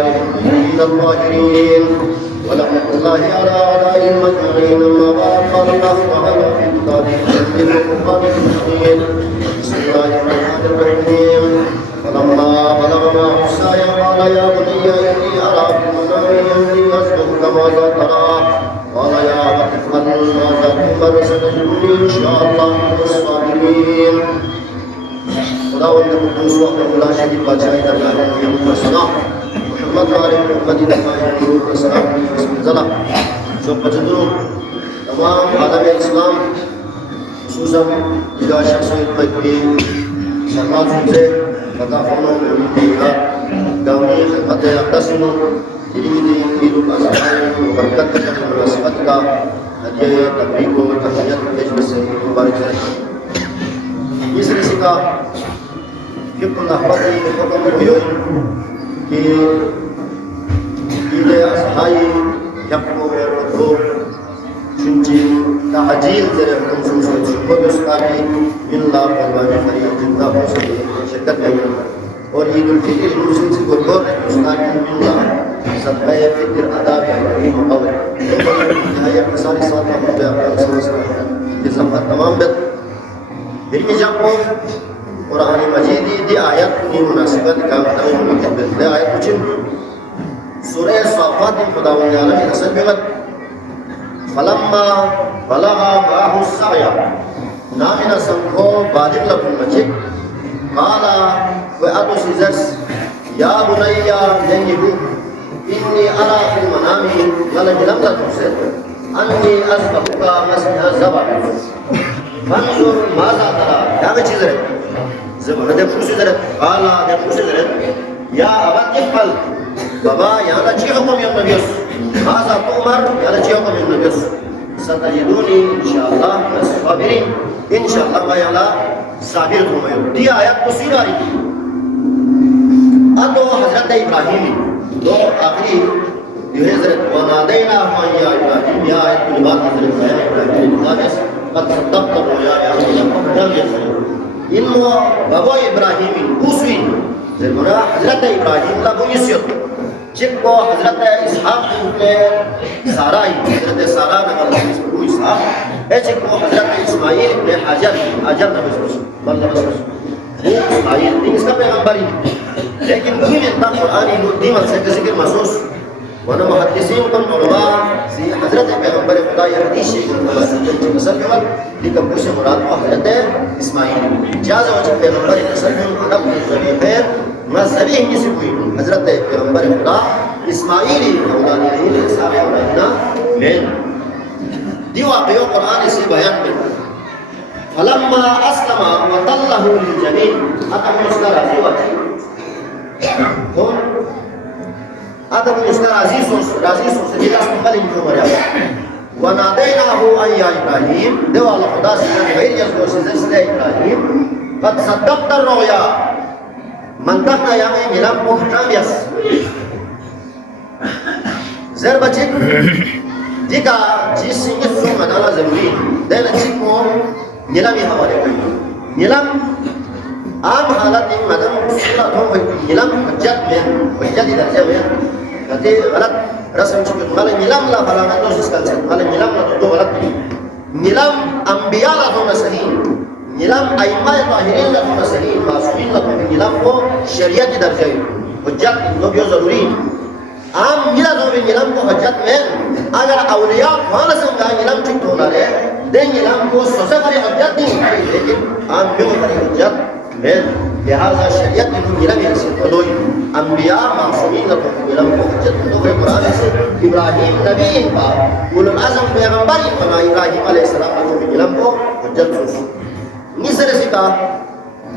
الطيبين الطاهرين ولعنة الله على أعدائهم أجمعين. أما بعد قال الله تعالى في كتابه العزيز والفرقان المبين. بسم الله الرحمن الرحيم. فلما بلغ معه السعي قال يا بني إني أرى في المنام أني أصبحك ماذا ترى؟ قال يا أبت افعل ما تؤمر ستجدني إن شاء الله من الصابرين. खुदावंद कुद्दूस वहदहुल्ला शरीफ बादशाही दरगाह में यमुन सलाम मोहम्मद वाले मोहम्मदी दरगाह में सलाम जला जो पचदुरु तमाम आलम इस्लाम खुसूसन इदा शख्सियत बल्कि समाज से पता होना उम्मीद गावनी खिदमत अक़दस तिरमिज़ी ईदुल अज़हा बरकत का मुनासिबत का हदिया तबरीक व तहनियत पेश से मुबारक है। इस रिश्ता Yukun ahbati hukum buyut ki ide ashai yakko berwudu sunci tahajil zere hukum sunsun syukur sekali illa qurbani hari jinda hosli syirkat dengan और ईद उल फितर मुस्लिम से गुरबत मुस्ताकिन मिल्ला सदक़े फितर अदा भी मुक़व्वल तो ये सारी सात में ये ज़मात तमाम बेत इनमें जाको Quran Majid di ayat ini munasibat kamu mungkin di ayat kucing surah Safat yang Khudawand Alam asal banget falamma balagha ma'ahu as-sa'ya namina sangko badir lapun majid qala wa atu sizas ya bunayya yanjibu inni ara fil manami lala bilang la tuset anni asbahuka masna zabah fanzur maza tara क्या चीज है जब हदे पूछे जरा आला दे पूछे जरा या अबत इफल बाबा याला ची हुकुम यम नबियस हाजा तुमर याला ची हुकुम यम नबियस सतजिदुनी इंशाअल्लाह साबिरीन इंशाअल्लाह मैं याला साबिर होमयो दी आयत कुसीरारी अतो हजरत इब्राहिम दो आखिरी जो है हजरत वनादैना या इब्राहिम या आयत की बात हजरत इब्राहिम मुताबिक قد صدقت الرؤيا يا رب ilmu babo Ibrahim uswin zemana Hazrat Ibrahim la bunyisiyat jikko Hazrat Ishaq ke Sarai Hazrat Sarah na Allah ismu Ishaq jikko Hazrat Ismail ke Hajar na bismus balla bismus Ismail ini इसका पैगंबर ही लेकिन वही में तक कुरान दी मत से जिक्र महसूस wana muhaddisin kan ulama si Hazrat Peygamber Khuda ya hadis masal ke बाद di kampus murad Hazrat Ismail jaza wajh Peygamber sallallahu alaihi wasallam khair mazhabi hi se hui Hazrat Peygamber Khuda Ismaili aulad nahi sahabe auladna men di waqi'a Quran se bayan mein falamma aslama wa tallahu lil jabin atam musdara wajh Ada mustar azizus se jelas kembali ke mereka. Wa nadainahu ay ya Ibrahim, dewa Allah Khuda sedang baik ya saudara Ibrahim. Qad saddaqta ar-ru'ya. Mantakna yang ngilam ko hatabias. Zer bachik jika jis isum adalah zaruri. Dan jiko ngilam hi hawale ko. Ngilam आम हालत में मदम सूरत हो निलम हज्जत में हज्जत दर्जे में कहते गलत रस्म चुके माले निलम ला फलाना तो इसका से माले निलम ला तो गलत निलम अंबिया ला तो सही निलम अइम्मा ताहिरीन ला तो सही मासूमीन ला तो निलम को शरीयत दर्जे हज्जत तो भी जरूरी आम मिला तो भी निलम को हज्जत में अगर औलिया खान संगा निलम ठीक होना रे दे निलम को सोसे करे हज्जत नहीं लेकिन आम क्यों करे हज्जत men lihaza syariat itu ngilam yang sepedoi anbiya maksudin atau ngilam hujjat untuk Quran Ibrahim Nabi Ibrahim ulul azam पैगंबर Ibrahim alaihissalam atau ngilam hujjat sus ini seresita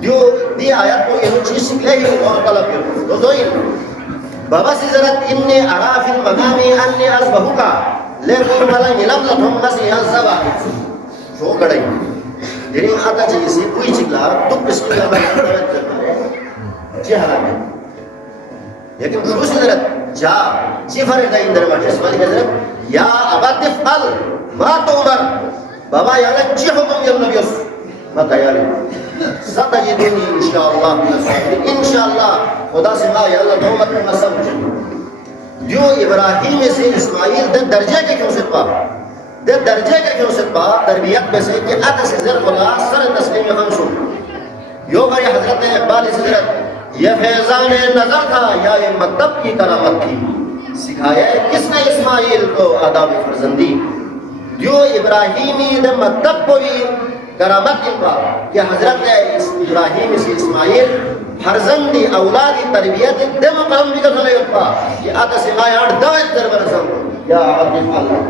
dia di ayat ko yang चीज सीखले ही और तलब तो join बाबा से जरा इन्ने अरा fill मगामी अन्नी असबहुका लेकिन वाला ngilam la thom masih azaba so kadai jadi ada jenis kui ciklar tuk bismillah jahat लेकिन शुरू से जरा जा सिफर दा इंदर मा जस्मानी जरा या अबाद फल मा तो उमर बाबा याला जी हुकुम यम नबियस मा तैयारी सतजिदुनी इंशाअल्लाह मिनस साबिरीन। इंशाअल्लाह खुदा से मांगे अल्लाह तौबत में सब जो इब्राहिम से इस्माइल दे दर्जे के क्यों से पा दे दर्जे के क्यों से पा तरबियत में से कि अत से जर खुला सर तस्लीम खमसु यो भाई हजरत इकबाल हजरत ये फैजान नजर था या ये मकतब की करामत थी। सिखाया किसने इस्माइल को आदाब फर्जंदी जो इब्राहिमी दे मकतब को भी करामत इनका कि हजरत इब्राहिम से इस्माइल फर्जंदी औलादी तरबियत दे मकाम भी कर ले पा कि आत से माया दावत दरबार सब या अब्द अल्लाह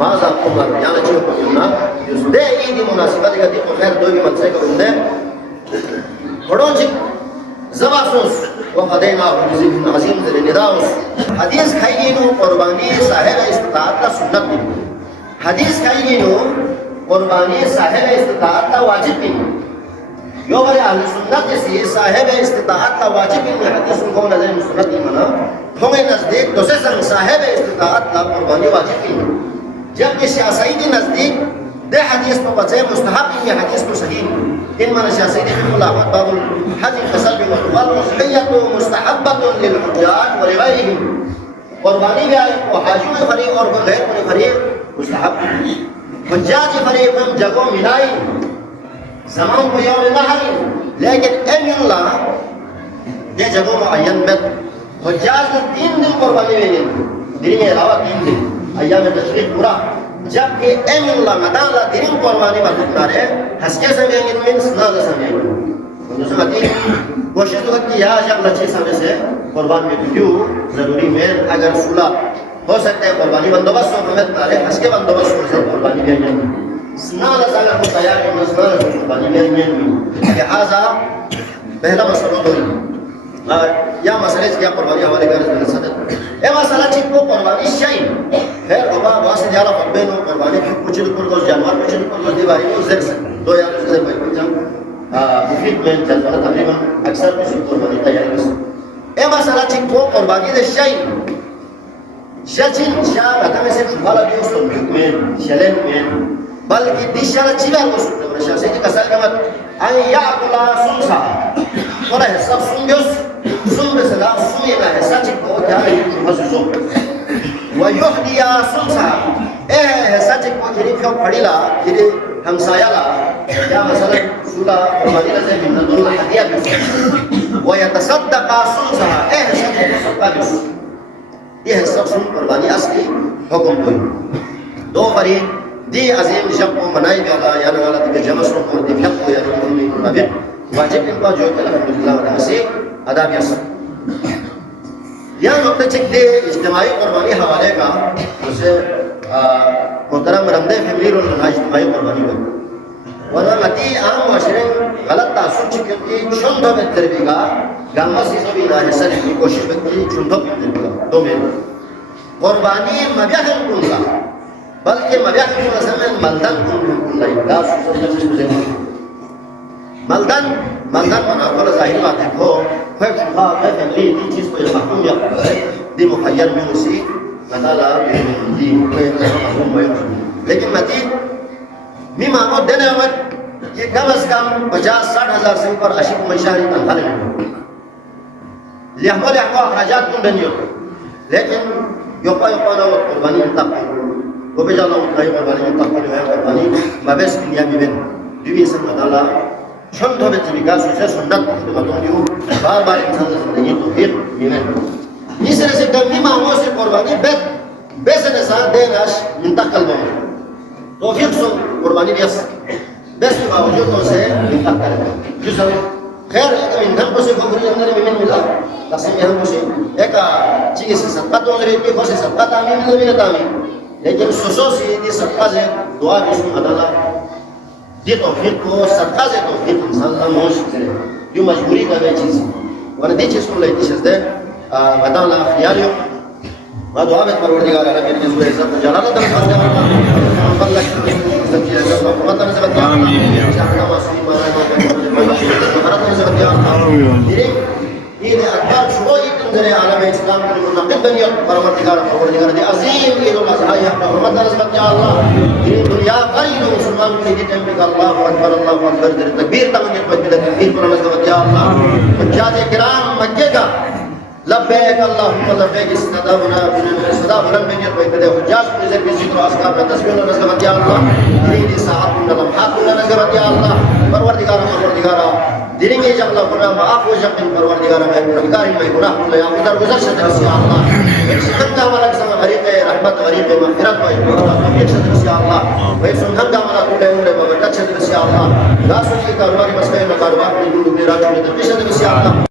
माजा कुमार यानी जो ना उस दे ईद मुनासिबत का दी खैर दो भी मत से करूंगे बड़ों जी जवासुस व फदेना हुजीब अजीम ज़िल निदाउस हदीस खाई नो कुर्बानी साहिब इस्तिताअत का सुन्नत हदीस खाई नो कुर्बानी साहिब इस्तिताअत का वाजिब नहीं यो बरे अहले सुन्नत से साहिब इस्तिताअत का वाजिब नहीं हदीस को नजर सुन्नत नहीं माना होंगे नजदीक तो से संग साहिब इस्तिताअत का कुर्बानी वाजिब नहीं जबकि शासईदी नजदीक दे हदीस पर बचे मुस्तहब नहीं हदीस तो सही इन मन शासईदी खुलाफत बाबुल हज फसल भी वल मुस्तहयत मुस्तहब्बतुन लिल हुज्जाज व लिगैरिहिम कुर्बानी भी आए को हाजी में फरीक और को गैर में फरीक मुस्तहब हुज्जाज फरीक हम जगह मिलाई ज़मान को यौम नहर लेकिन अल्लाह ये जगह मुअय्यन में हुज्जाज ने 3 दिन कुर्बानी में दिन के अलावा 3 दिन अय्याम तशरीक पूरा जबकि अल्लाह मदाला दिन कुर्बानी में रुकनारे हंसके संगे में स्नान संगे मुझे कोशिश तो कि या जब लच्छे समय से कुर्बान में क्यों जरूरी में अगर सुला हो सकता है कुर्बानी बंदोबस्त हो हमें तारे हंसके बंदोबस्त हो सकता कुर्बानी में नहीं स्नान अगर को तैयार करना स्नान कुर्बानी में नहीं लिहाजा पहला मसला तो या मसले क्या कुर्बानी हवाले कर सकते ए मसला ठीक को कुर्बानी शाइन है बाबा वास ज्यादा फरबे नो कुर्बानी कुछ को जानवर कुछ को दीवारी को जर दो या से भाई जब मुफीद में चलता तकरीबन अक्सर कुछ कुर्बानी तैयार कर ए मसला ठीक को कुर्बानी दे शाइन शचिन शाह बता में से वाला भी उस में शलन में बल्कि दिशा चिवा को सुनते शाह से का साल का आई या अकुला सुनसा और है सब सुनगोस सुन सदा सुनेगा है सच को क्या है महसूस वयुहदिया सुनसा ए है सच को खिरी क्यों पड़ीला खिरी हमसायाला या मसलन सुला कुर्बानी से मिन्नतुल्लाह हदिया भी व यतसद्दqa सुनसा ए है सच को सदका भी ये है सब सुन कुर्बानी असली हुक्म कोई दो बरी दी अजीम जब को मनाई गया या वाला के जमस को दी फिर को या उम्मी मुताबिक वाजिब इनका जो कि अल्हम्दुलिल्लाह से अदा भी असर या नुक्ते चिक दे इज्तिमाई कुर्बानी हवाले का उसे मोहतरम रमदे फैमिली रोल ना इज्तिमाई कुर्बानी को वरना मती आम माशरे गलत तासुर चिकती छुंदो में तरबीगा गामा से भी ना हिस्सा लेने की कोशिश में की छुंदो में तरबीगा दो में कुर्बानी मब्याहन कुंला बल्कि मब्याहन कुंला समय मल्दन कुंला इनका मल्दन मल्दन मना वाला जाहिर बात है को कोई शुभा है फैमिली की चीज को महकूम या दी मुखय्यर में उसी मदाला दी कोई महकूम है लेकिन मती मी मानो देने वक्त ये कम से कम 50-60 हज़ार से ऊपर अशीक मैशारी तनख्वाह लेंगे लिहाजा अखराजात तुम देनियो लेकिन योपा योपा ना वो कुर्बानी तक वो भी जाना उतना ही कुर्बानी तक को है कुर्बानी मबेस दुनिया में बन दुनिया से मदाला शंतो में तरीका से सुन्नत खिदमतों की बार बार इंसान जिंदगी तो फिर ये इस तरह से कमी मांगों से कुर्बानी बेसने साथ देनाश इंतकाल में तो फिर सो कुर्बानी दिया बेस के बावजूद तो से इंतकाल जो सब खैर एक इंसान को से खबरी अंदर में मिला तस्म यहाँ को से एक चीज़ से सबका तो अंदर एक को से सबका तामीम मिल भी तामीम लेकिन सोचो से ये सबका से दुआ भी उसमें अदाला ये तौफीक को सदका से तौफीक इंसान का मोश करे जो मजबूरी का वे चीज़ वरना दी चीज़ को लेती चीज़ दे बताना ख्यालियों मैं दुआ में परवरदिगार अल्लाह मेरी जिसको इज्जत जलाला दम करने वाला अल्लाह की इज्जत की जाए तो खुदा ने सबक आमीन चाहना मासूम माना भारत ने सबक दिया ये अकबर शुरू dari alam Islam ke munafik dunia perwartikara di azim Idul Adha yang hormat dan azmat ya Allah di dunia kali itu Muslim di tempat Allahu Akbar dari takbir tangannya pada takbir pun azmat ya Allah menjadi kiram majega labbaik Allahumma labbaik istadabuna binir baik pada hujjaj bizir bizikr askar dan tasbih dan azmat ya Allah ini saat dalam hati dan azmat ya Allah perwartikara diringi janganlah pernah maaf ucapkan perwartikara baik karim baik rahmat yang benar benar seterus ya Allah bersihan kawalan sama hari ke rahmat hari ke maghfirat baik taufiq seterus ya Allah baik sunhan kawalan udah berkat seterus ya Allah lasuk kita luar maskai nak karuan dulu diracun seterus ya Allah